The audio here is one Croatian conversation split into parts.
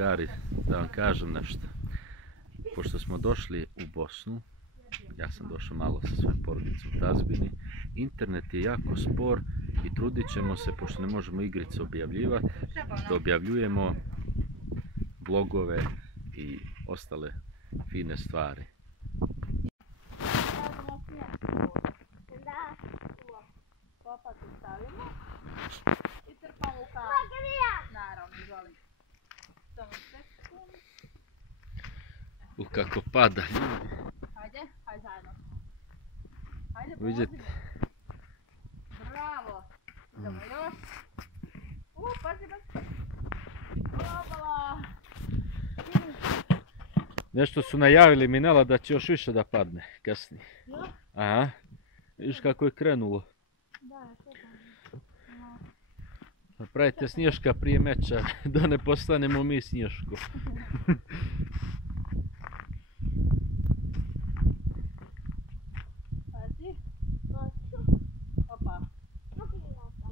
drugari, da vam kažem nešto. Pošto smo došli u Bosnu, ja sam došao malo sa svojim porodicom u tazbini, internet je jako spor i trudit ćemo se, pošto ne možemo igrice objavljivati, da objavljujemo blogove i ostale fine stvari. I trpamo u kavu. Naravno, izvolim. Samo 5 sekundi. Kako pada ljudi. Hajde, hajde zajedno. Hajde, Vidite. Bravo. Idemo još. Pazi, pazi. Obala. Nešto su najavili Minela da će još više da padne kasnije. Ja? Aha. Vidiš kako je krenulo. Da, što tamo. Napravite Snješka prije meča, da ne postanemo mi Snješko. Pazi. Opa.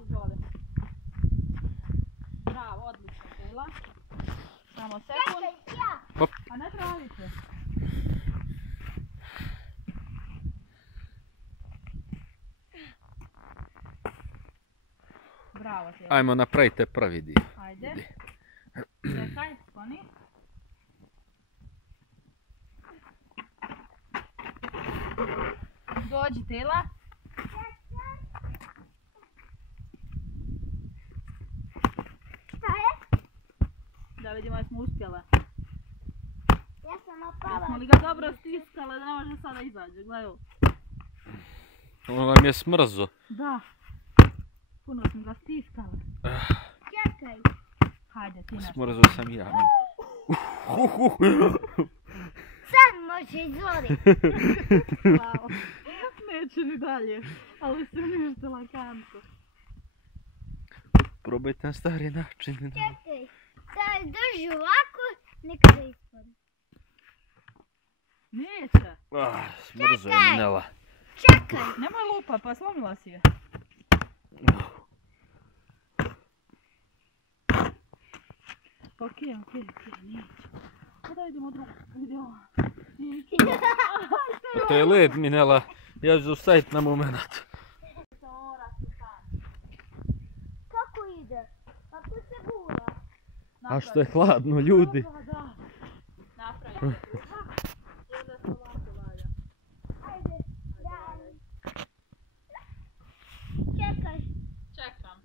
Izvoli. Bravo, odlično, Tila. Samo sekund. Hop. A ne trebite. Bravo, Tila. Ajmo, napravite prvi dio. Ajde. Čekaj, skloni. Dođi, Tila. Šta je? Da vidimo da smo uspjela. Ja sam opala. Jesmo li ga dobro stiskale da ne može sada izađe, gledaj ovo. Ono vam je smrzo. Da. Puno smo ga stiskale. Čekaj. Hajde, ti nešto. Smrzo sam ja. Sad može izvoli. Bravo. Neće ni dalje, ali se uništila kantu. Probajte na stari način. Čekaj. Sad drži ovako, neka da ispodi. Neće. Smrzo je Minela. Čekaj. Nemoj lupa, pa slomila si je. Okej, neće. Kada idemo drugo video? To je led, Minela. Ja ću zaustaviti na moment. Kako ide? Kako se gura? A što je hladno, ljudi. Da. Napravi. I onda se ovako valja. Ajde, daj. Čekaj. Čekam.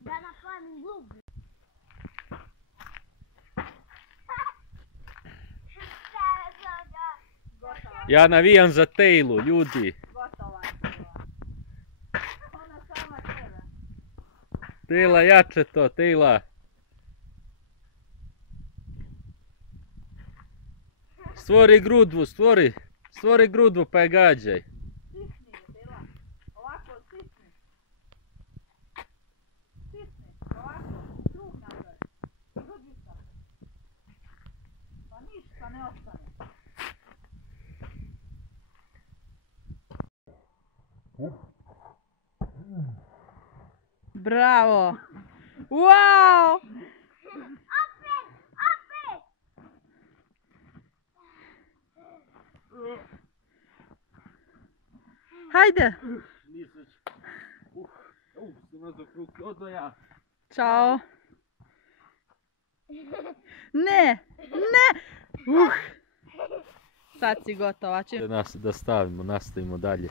Da napravim glubu. Gotova. Ja navijam za Tejlu, ljudi. Gotova je bila. Ona sama tebe. Tejla, jače to, Tejla. Stvori grudvu, stvori grudvu pa je gađaj. Stisni je bila. Ovako, stisni. Stisni, ovako. Krug napravi. Grudica. Pa ništa ne ostane. Bravo! Wow! Opet, opet. Hajde! Ćao! Ne! Ne! Sad si gotova. Da stavimo, nastavimo dalje.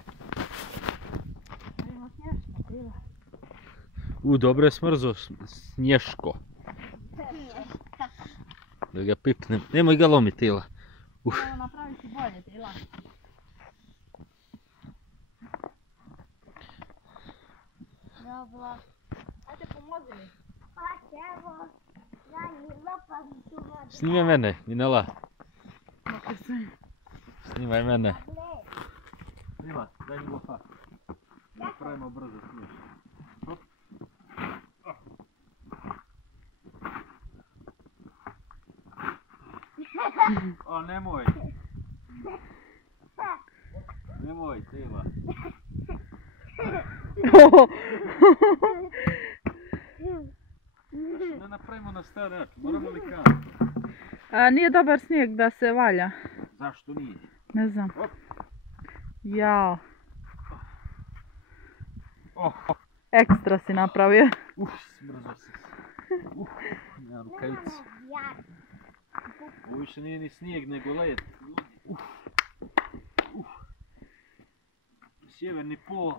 Dobro je smrzo Snješko. Da ga pipnem. Nemoj ga lomiti, Tejla. Treba napraviti bolje, Tila. Dobro. Ajde, pomozi mi. Pa evo. Ja mi lopam tu vodu. Snimaj mene, Minela. Snimaj mene. Snima, daj mi lopa. Napravimo brzo sniješ. O, nemoj. Nemoj, Tejla. Ne napravimo na stari način, moramo li kanti? A nije dobar snijeg da se valja. Zašto nije? Ne znam. Op. Jao. Oh, Ekstra si napravio. smrzo se. Nema rukavice. Ovo više nije ni snijeg nego led. Sjeverni pol.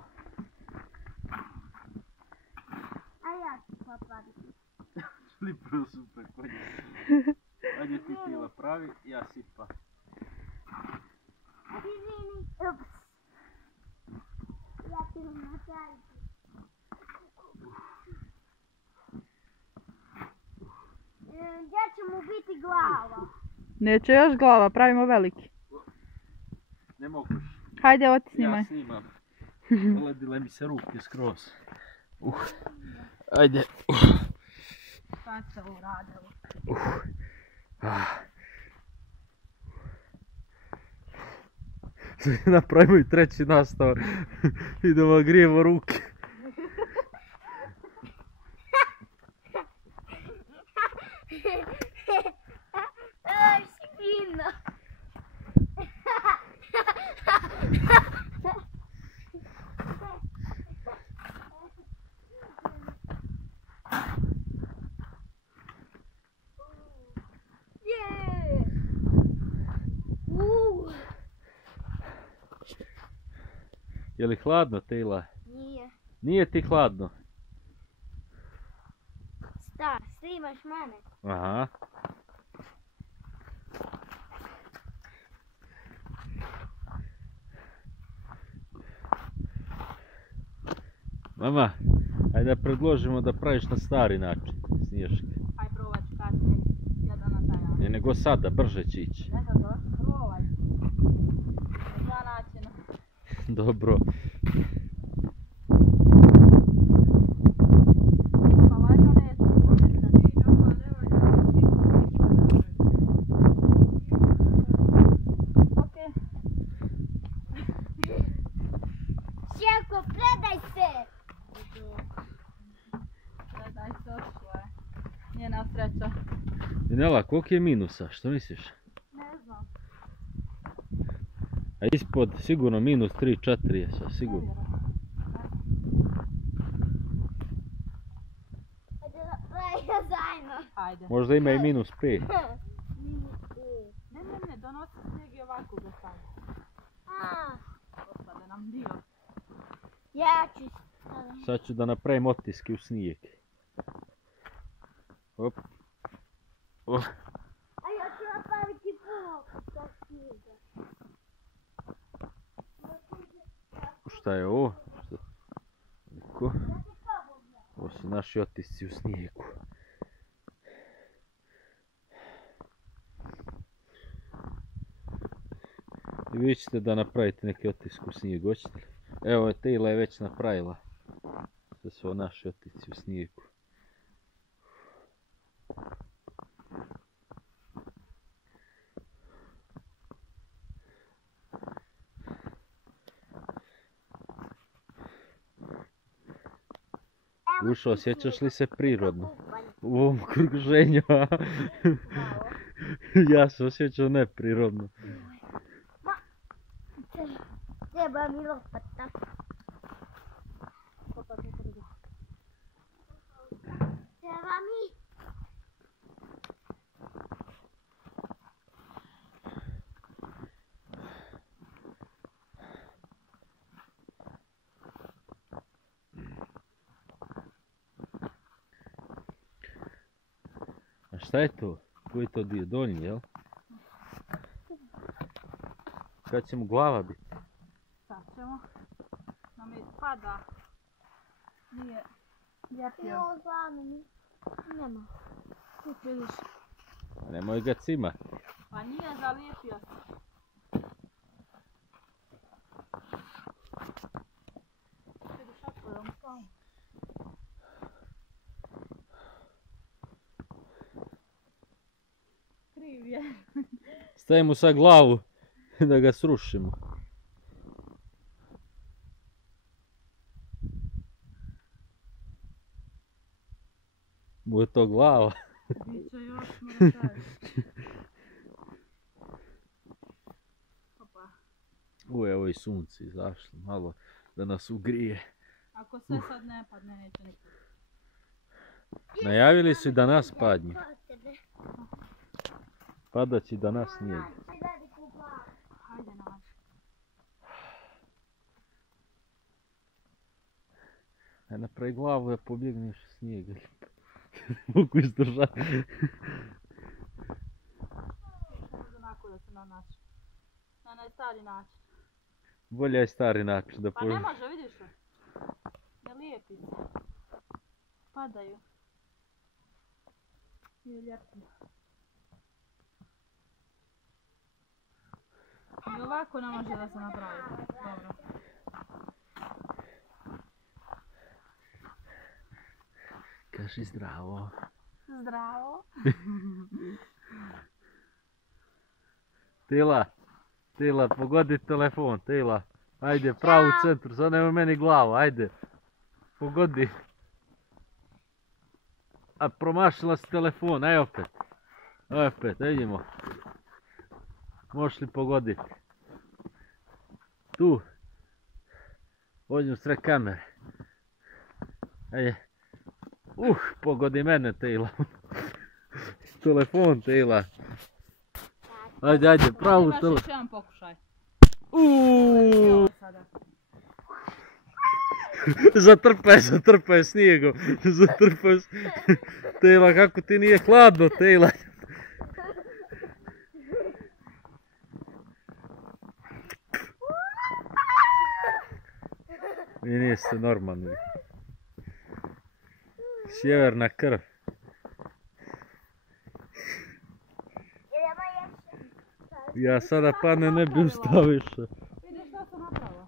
A ja ću popraviti. Lipo super konje. Ajde ti tijela pravi, ja sipa. Izvini, ups. Ja ću napraviti. Gdje će mu biti glava? Neće još glava, pravimo veliki. Ne moguš. Hajde, oti snimaj. Ja snimam. Poledile mi se ruke skroz. Ajde. Sad se uradilo. Napravimo i treći nastav. Idemo grijemo ruke. Aj, fino. Yeah. Je li hladno, Tila? Nije. Nije ti hladno? Sta, snimaš mene. Aha. Mama, ajde da predložimo da praviš na stari način sniješke. Aj probat ću kasnije. Jedan na taj način. Ne nego sada, brže će ići. Ne znam, probaj. Na dva načina. Dobro. Pa valjda neću. Okej. Sjeko, predaj se. Daj se ošlo je. Njena sreća. Minela, koliko je minusa? Što misliš? Ne znam. A ispod sigurno minus 3-4 je sve, sigurno. Ajde da pravimo zajedno. Ajde. Možda ima i minus 5. Ne, donosi snijeg i ovako ga staviti. Otpada nam dio. Ja ću Sad ću da napravim otiske u snijeg. Op. Oh. A ja ću napraviti puno sa snijega. Šta je ovo? Ko? Ovo su naši otisci u snijegu. I vi ćete da napravite neki otisk u snijegu, hoćete li? Evo, Tila je već napravila. To su naši otisci u snijegu. Ušao, osjećaš li se prirodno u ovom okruženju? Ja se osjećam neprirodno. Treba mi lopata. Treba mi. A šta je to? Koji je to dio? Donji, jel? Kad će mu glava biti? Sad ćemo. Nam je pada. Nije ljepio. Ovo stvarno mi. Nema. Tu vidiš. Nemoj ga cimat. Pa nije zalijepio se. Vidiš otvorom sam. Kriv je. Stavimo mu sad glavu da ga srušimo. Bude to glava. Biće još, moram staviti. Opa. Evo i sunce izašlo, malo da nas ugrije. Ako sve sad ne padne, neće nikad. Najavili su i da nas padnje. Padat će da nas snijeg. Hajde nađi. Aj napravi glavu da pobjegneš u snijeg. Mogu izdržati. Možda onako da se nanači. Na onaj stari način. Bolje je stari način da Pa ne može, vidiš li? Ne lijepi se. Padaju. I lijepi. I ovako ne može da se napravi. Dobro. Kaži zdravo. Zdravo. Tila, pogodi telefon, Tila. Ajde, pravo u centru, sad nema meni glavu, ajde. Pogodi. A promašila si telefon, aj opet. Aj opet, vidimo. Možeš li pogoditi? Tu. Ovdje u sred kamere. Ajde. Pogodi mene, Tila. Telefon, Tila. Ajde, pravo Imaš telefon. još jedan pokušaj. Sada. Zatrpaj snijegom. Zatrpaj. Tila, kako ti nije hladno, Tila. Vi niste normalni. Sjeverna krv. Ja sada padne ne bi ustao više. Vidiš šta sam napravila?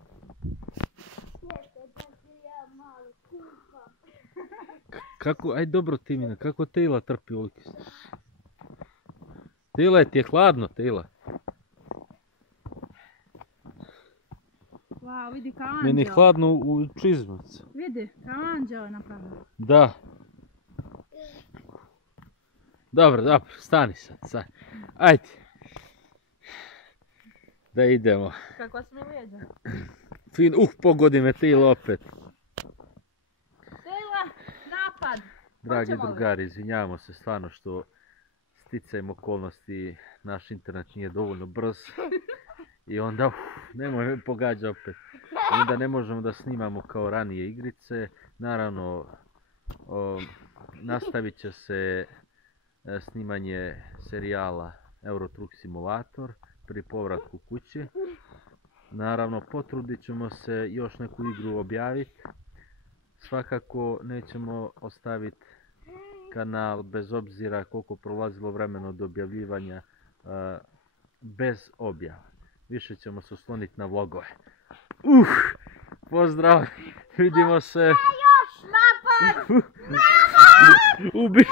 Kako, aj dobro Timina, kako Tila trpi ovoliki snieg? Tila, ti je hladno, Tila. Wow, vidi kao anđeo. Meni je hladno u čizmac. Vidi, kao anđeo je napravio. Da. Dobro, stani sad. Ajde. Da idemo. Kako si mi lijeđa? Fin, pogodi me Tila opet. Tila, napad! Dragi Hoćemo li? drugari, izvinjavamo se stvarno što sticajem okolnosti naš internet nije dovoljno brz. I onda, nemoj me pogađa opet. Onda ne možemo da snimamo kao ranije igrice. Naravno, nastavit će se snimanje serijala Euro Truck Simulator pri povratku kući. Naravno, potrudit ćemo se još neku igru objaviti. Svakako nećemo ostaviti kanal bez obzira koliko prolazilo vremena od objavljivanja bez objava. Više ćemo se osloniti na vlogove. Pozdrav! Vidimo se! Još napad! Ubi!